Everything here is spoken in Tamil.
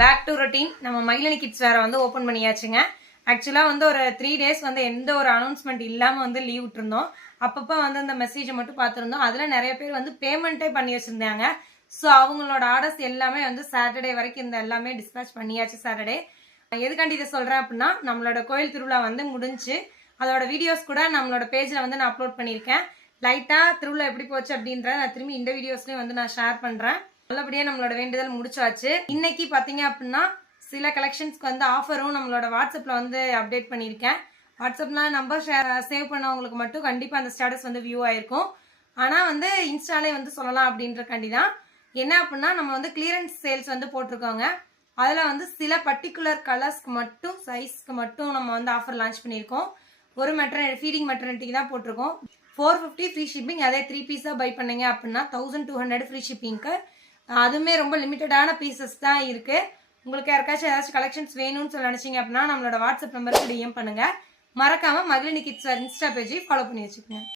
பேக் டு ரொட்டீன் நம்ம மகிழினி கிட்ஸ் வேற வந்து ஓப்பன் பண்ணியாச்சுங்க. ஆக்சுவலா வந்து ஒரு 3 டேஸ் வந்து எந்த ஒரு அனௌன்ஸ்மெண்ட் இல்லாம வந்து லீவ் விட்டுருந்தோம். அப்பப்போ வந்து அந்த மெசேஜை மட்டும் பார்த்துருந்தோம். அதுல நிறைய பேர் வந்து பேமெண்ட்டே பண்ணி வச்சிருந்தாங்க. ஸோ அவங்களோட ஆர்டர்ஸ் எல்லாமே வந்து சாட்டர்டே வரைக்கும் இந்த எல்லாமே டிஸ்பேச் பண்ணியாச்சு சாட்டர்டே. எதுக்காண்டி இதை சொல்றேன் அப்படின்னா, நம்மளோட கோயில் திருவிழா வந்து முடிஞ்சு அதோட வீடியோஸ் கூட நம்மளோட பேஜ்ல வந்து நான் அப்லோட் பண்ணியிருக்கேன். லைட்டா திருவிழா எப்படி போச்சு அப்படின்றத நான் திரும்பி இந்த வீடியோஸ்லயும் வந்து நான் ஷேர் பண்றேன். நல்லபடியா நம்மளோட வேண்டுதல் முடிச்சாச்சு. இன்னைக்கு பாத்தீங்க அப்படின்னா சில கலெக்ஷன்ஸ்க்கு வந்து ஆஃபரும் நம்மளோட வாட்ஸ்அப்ல வந்து அப்டேட் பண்ணியிருக்கேன். வாட்ஸ்அப்ல நம்பர் சேவ் பண்ணவங்களுக்கு மட்டும் கண்டிப்பா அந்த ஸ்டேட்டஸ் வந்து வியூ ஆயிருக்கும். ஆனா வந்து இன்ஸ்டாலே வந்து சொல்லலாம் அப்படின்றக்காண்டி தான். என்ன அப்படின்னா, நம்ம வந்து கிளியரன்ஸ் சேல்ஸ் வந்து போட்டிருக்கோங்க. அதுல வந்து சில பர்டிகுலர் கலர்ஸ்க்கு மட்டும் சைஸ்க்கு மட்டும் நம்ம வந்து ஆஃபர் லான்ச் பண்ணியிருக்கோம். ஒரு ஃபீடிங் மெட்டர்னிட்டிக்கு தான் போட்டிருக்கோம். 450 ஃப்ரீ ஷிப்பிங். அதே 3 பீஸா பை பண்ணீங்க அப்படின்னா 1200 ஃப்ரீ ஷிப்பிங்க்கு. அதுவுமே ரொம்ப லிமிட்டடான பீசஸ் தான் இருக்கு. உங்களுக்கு யாருக்காச்சும் ஏதாச்சும் கலெக்ஷன்ஸ் வேணும்னு சொல்லி நினைச்சீங்க அப்படின்னா நம்மளோட வாட்ஸ்அப் நம்பருக்கு டிஎம் பண்ணுங்க. மறக்காம மகிழினி கிட்ஸ் இன்ஸ்டா பேஜை ஃபாலோ பண்ணி வச்சுக்கோங்க.